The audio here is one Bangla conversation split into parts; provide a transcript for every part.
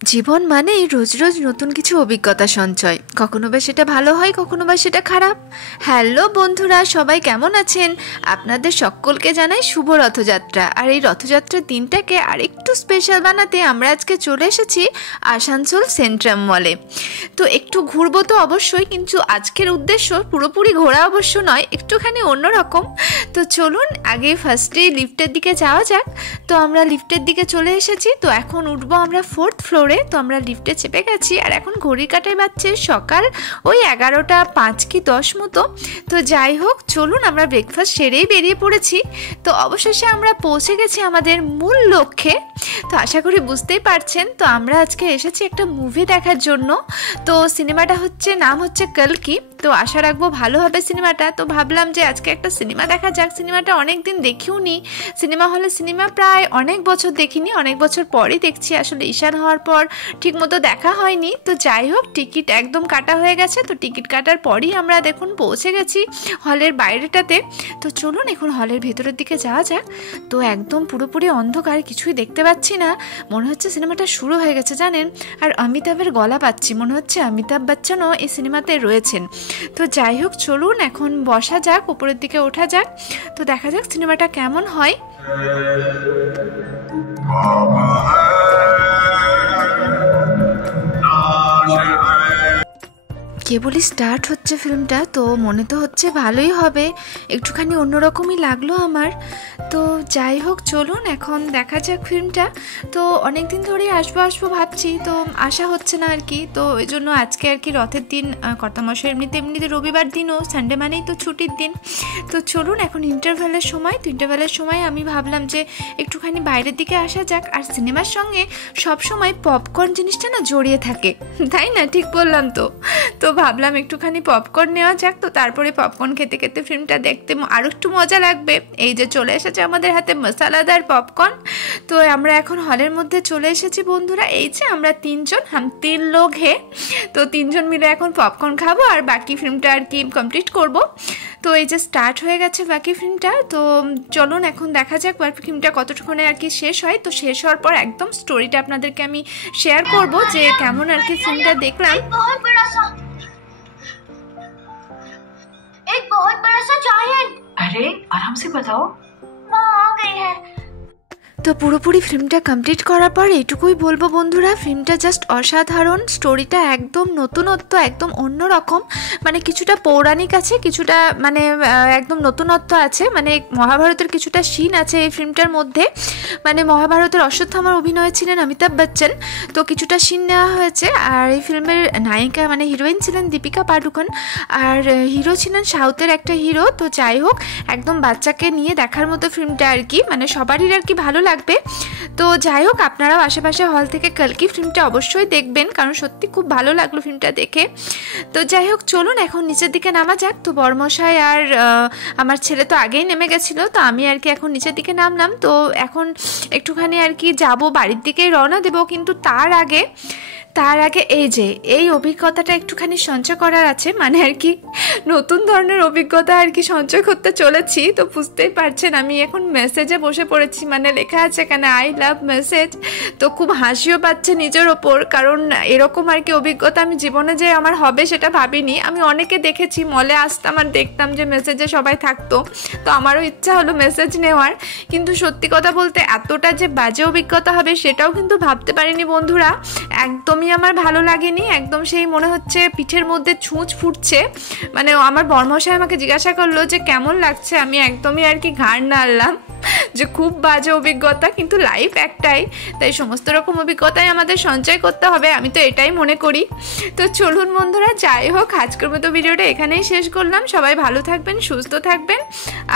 জীবন মানেই রোজ রোজ নতুন কিছু অভিজ্ঞতা সঞ্চয়, কখনো বা সেটা ভালো হয়, কখনো বা সেটা খারাপ। হ্যালো বন্ধুরা, সবাই কেমন আছেন? আপনাদের সকলকে জানাই শুভ রথযাত্রা। আর এই রথযাত্রার দিনটাকে আরেকটু স্পেশাল বানাতে আমরা আজকে চলে এসেছি আসানসোল সেন্ট্রাম মলে। তো একটু ঘুরবো তো অবশ্যই, কিন্তু আজকের উদ্দেশ্য পুরোপুরি ঘোরা অবশ্য নয়, একটুখানি অন্যরকম। তো চলুন আগে ফার্স্টে লিফটের দিকে যাওয়া যাক। তো আমরা লিফটের দিকে চলে এসেছি। তো এখন উঠবো আমরা 4th ফ্লোরে। তো আমরা লিফটে চেপে গেছি, আর এখন ঘড়ির কাঁটায় বাজছে সকাল ওই 11টা 5 কি 10 মতো। তো যাই হোক, চলুন আমরা ব্রেকফাস্ট সেরেই বেরিয়ে পড়েছি। তো অবশেষে আমরা পৌঁছে গেছি আমাদের মূল লক্ষ্যে। তো আশা করি বুঝতেই পারছেন, তো আমরা আজকে এসেছি একটা মুভি দেখার জন্য। তো সিনেমাটা নাম হচ্ছে কল্কি। তো আশা রাখবো ভালো হবে সিনেমাটা। তো ভাবলাম যে আজকে একটা সিনেমা দেখা যাক। সিনেমাটা অনেক দিন দেখিও নি, সিনেমা হলে সিনেমা প্রায় অনেক বছর দেখিনি, অনেক বছর পরই দেখছি। আসলে ঈশান হওয়ার পর ঠিকমতো দেখা হয়নি। তো যাই হোক, টিকিট একদম কাটা হয়ে গেছে। তো টিকিট কাটার পরই আমরা দেখুন পৌঁছে গেছি হলের বাইরেটাতে। তো চলুন এখন হলের ভেতরের দিকে যাওয়া যাক। তো একদম পুরোপুরি অন্ধকার, কিছুই দেখতে পাচ্ছি না। মনে হচ্ছে সিনেমাটা শুরু হয়ে গেছে জানেন। আর অমিতাভের গলা পাচ্ছি, মনে হচ্ছে অমিতাভ বচ্চনও এই সিনেমাতে রয়েছেন। তো যাই হোক, চলুন এখন বসা যাক, উপরের দিকে ওঠা যাক। তো দেখা যাক সিনেমাটা কেমন হয়। কেবলই স্টার্ট হচ্ছে ফিল্মটা, তো মনে তো হচ্ছে ভালোই হবে, একটুখানি অন্যরকমই লাগলো আমার। তো যাই হোক, চলুন এখন দেখা যাক ফিল্মটা। তো অনেক দিন ধরেই আসবো ভাবছি, তো আসা হচ্ছে না আর কি। তো ওই জন্য আজকে আর কি রথের দিন, কর্তামশাই এমনিতে রবিবার দিনও, সানডে মানেই তো ছুটির দিন। তো চলুন এখন ইন্টারভ্যালের সময়। তো ইন্টারভ্যালের সময় আমি ভাবলাম যে একটুখানি বাইরের দিকে আসা যাক। আর সিনেমার সঙ্গে সবসময় পপকর্ন জিনিসটা না জড়িয়ে থাকে, তাই না? ঠিক বললাম তো ভাবলাম একটুখানি পপকর্ন নেওয়া যাক। তো তারপরে পপকর্ন খেতে খেতে ফিল্মটা দেখতে আরও একটু মজা লাগবে। এই যে চলে এসেছে আমাদের হাতে মশলাদার পপকর্ন। তো আমরা এখন হলের মধ্যে চলে এসেছি বন্ধুরা। এই যে আমরা 3 জন, হাম 3 লোক হে। তো 3 জন মিলে এখন পপকর্ন খাবো আর বাকি ফিল্মটা আর কি কমপ্লিট করব। তো এই যে স্টার্ট হয়ে গেছে বাকি ফিল্মটা। তো চলুন এখন দেখা যাক বাকি ফিল্মটা কতটুকুনে আর কি শেষ হয়। তো শেষ হওয়ার পর একদম স্টোরিটা আপনাদেরকে আমি শেয়ার করব যে কেমন আর কি ফিল্মটা দেখলাম। एक बहुत बड़ा सा जायंट। अरे आराम से बताओ। वहाँ आ गई है। তো পুরোপুরি ফিল্মটা কমপ্লিট করার পর এইটুকুই বলবো বন্ধুরা, ফিল্মটা জাস্ট অসাধারণ। স্টোরিটা একদম নতুনত্ব, একদম অন্যরকম। মানে কিছুটা পৌরাণিক আছে, কিছুটা মানে একদম নতুনত্ব আছে। মানে মহাভারতের কিছুটা সিন আছে এই ফিল্মটার মধ্যে। মানে মহাভারতের অশ্বত্থামার অভিনয় ছিলেন অমিতাভ বচ্চন, তো কিছুটা সিন নেওয়া হয়েছে। আর এই ফিল্মের নায়িকা মানে হিরোইন ছিলেন দীপিকা পাডুকোন, আর হিরো ছিলেন সাউথের একটা হিরো। তো যাই হোক, একদম বাচ্চাকে নিয়ে দেখার মতো ফিল্মটা আর কি, মানে সবারই আর কি ভালো লাগবে। তো যাই হোক, আপনারাও আশেপাশে হল থেকে কল্কি ফিল্মটা অবশ্যই দেখবেন, কারণ সত্যি খুব ভালো লাগলো ফিল্মটা দেখে। তো যাই হোক, চলুন এখন নিচের দিকে নামা যাক। তো বড়মশাই আর আমার ছেলে তো আগেই নেমে গেছিলো, তো আমি আর কি এখন নিচের দিকে নামলাম। তো এখন একটুখানি আর কি যাব, বাড়ির দিকেই রওনা দেবো। কিন্তু তার আগে এই অভিজ্ঞতাটা একটুখানি সঞ্চয় করার আছে। মানে আর কি নতুন ধরনের অভিজ্ঞতা আর কি সঞ্চয় করতে চলেছি। তো বুঝতেই পারছেন আমি এখন মেসেজে বসে পড়েছি, মানে লেখা আছে এখানে আই লাভ মেসেজ। তো খুব হাসিও পাচ্ছে নিজের ওপর, কারণ এরকম আর কি অভিজ্ঞতা আমি জীবনে যে আমার হবে সেটা ভাবিনি। আমি অনেকে দেখেছি, মলে আসতাম আর দেখতাম যে মেসেজে সবাই থাকতো, তো আমারও ইচ্ছা হলো মেসেজ নেওয়ার। কিন্তু সত্যি কথা বলতে এতটা যে বাজে অভিজ্ঞতা হবে সেটাও কিন্তু ভাবতে পারিনি বন্ধুরা। একদমই আমার ভালো লাগেনি, একদম সেই মনে হচ্ছে পিঠের মধ্যে ছুঁচ ফুটছে। মানে আমার বড়মশাই আমাকে জিজ্ঞাসা করলো যে কেমন লাগছে, আমি একদমই আর কি ঘাড় নাড়লাম যে খুব বাজে অভিজ্ঞতা। কিন্তু লাইফ একটাই, তাই সমস্ত রকম অভিজ্ঞতাই আমাদের সঞ্চয় করতে হবে, আমি তো এটাই মনে করি। তো চলুন বন্ধুরা, যাই হোক আজকের মতো ভিডিওটা এখানেই শেষ করলাম। সবাই ভালো থাকবেন, সুস্থ থাকবেন,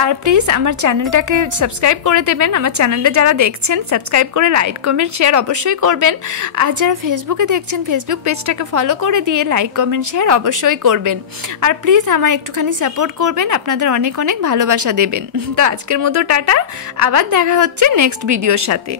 আর প্লিজ আমার চ্যানেলটাকে সাবস্ক্রাইব করে দেবেন। আমার চ্যানেলটা যারা দেখছেন সাবস্ক্রাইব করে লাইক কমেন্ট শেয়ার অবশ্যই করবেন। আর যারা ফেসবুকে দেখছেন ফেসবুক পেজটাকে ফলো করে দিয়ে লাইক কমেন্ট শেয়ার অবশ্যই করবেন। আর প্লিজ আমায় একটুখানি সাপোর্ট করবেন, আপনাদের অনেক অনেক ভালোবাসা দেবেন। তো আজকের মতো টাটা, আবার দেখা হচ্ছে নেক্সট ভিডিওর সাথে।